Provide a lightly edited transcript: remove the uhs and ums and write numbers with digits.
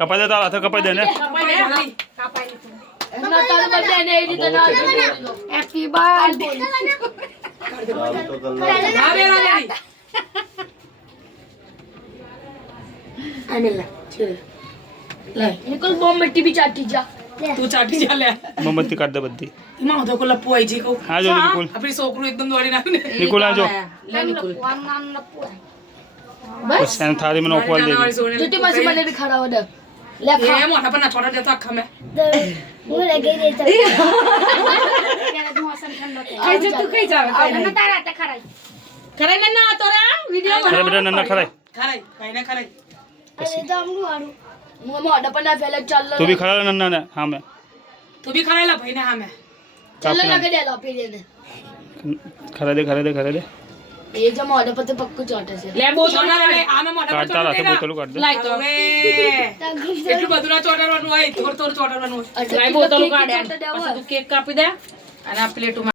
કપાઈ દે તારા હાથે કપાઈ દે ને હેપી બર્થડે નિકોલ મોમબત્તી બી ચાટી જા તું ચાટી જા લે મોમબત્તી કાઢ દે બધી એમાં તો કોલા પોઈ જી કહું આ જો નિકોલ આપણી છોકરું એકદમ દોડી નાખ્યું ને નિકોલ આ જો લે નિકોલ બસ એમ થાળી માં નોખવા દે જુટી માસી મને બી ખરાવ દે લે ખા એ મોટા પર ના છોટા દેતા આખા મે હું લગી દેતા ખાઈ જ તું ખાઈ જાવ ના તારા તે ખરાઈ કરે ને ના તોરા વિડિયો અરે બેટા નન્ના ખરાય ખરાઈ ભાઈ ને ખરાઈ અરે તો આમનું આડું હું મોઢા પર ના ફેલે ચાલ તું બી ખરા નન્ના ને હા મે તું બી ખરાઈલા ભાઈ ને હામે ચાલ લગે દે લો પી દે ને ખરા દે એ જો મોઢા પર તો પક્કું ચોટે છે લે બો સોના લે આમે મોટા પર કાઢતા હાથે બોતલ કાઢ દે લાઈ તો હવે એટલું બધું ના ચોટાડવાનું હોય થોડું ચોટાડવાનું હોય લાઈ બોતલ કાઢે પછી તું કેક કાપી દે અને આ પ્લેટમાં